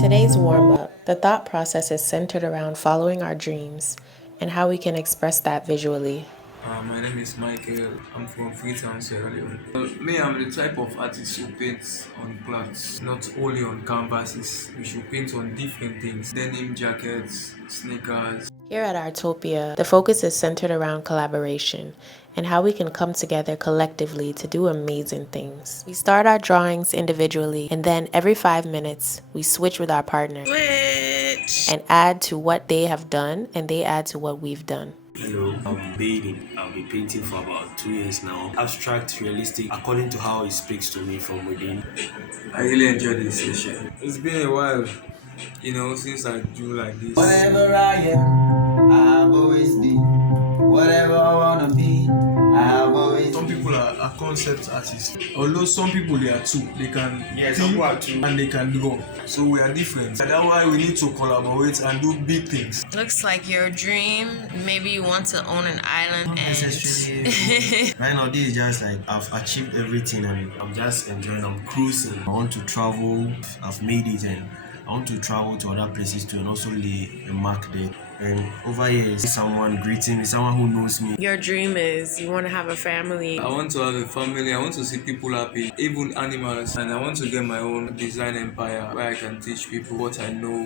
today's warm up, the thought process is centered around following our dreams and how we can express that visually. My name is Michael. I'm from Freetown, Sierra Leone. Me, I'm the type of artist who paints on clothes, not only on canvases. We should paint on different things: denim jackets, sneakers. Here at Artopiia, the focus is centered around collaboration and how we can come together collectively to do amazing things. We start our drawings individually, and then every 5 minutes, we switch with our partner and add to what they have done, and they add to what we've done. Hello, I'm Bailey. I've been painting for about 2 years now. Abstract, realistic, according to how it speaks to me from within. I really enjoyed this session. It's been a while, since I do like this. Whatever I am, I've always been. Whatever I wanna be, I've always Some been. people are concept artists, although some people they are too. They can some people are think and they can draw. So we are different. That's why we need to collaborate and do big things. Looks like your dream. Maybe you want to own an island. Not necessarily. Right now, this is just like I've achieved everything and I'm just enjoying. I'm cruising. I want to travel. I've made it and I want to travel to other places too and also leave a mark there. And over here is someone greeting me, someone who knows me. Your dream is you want to have a family. I want to have a family. I want to see people happy, even animals. And I want to get my own design empire where I can teach people what I know.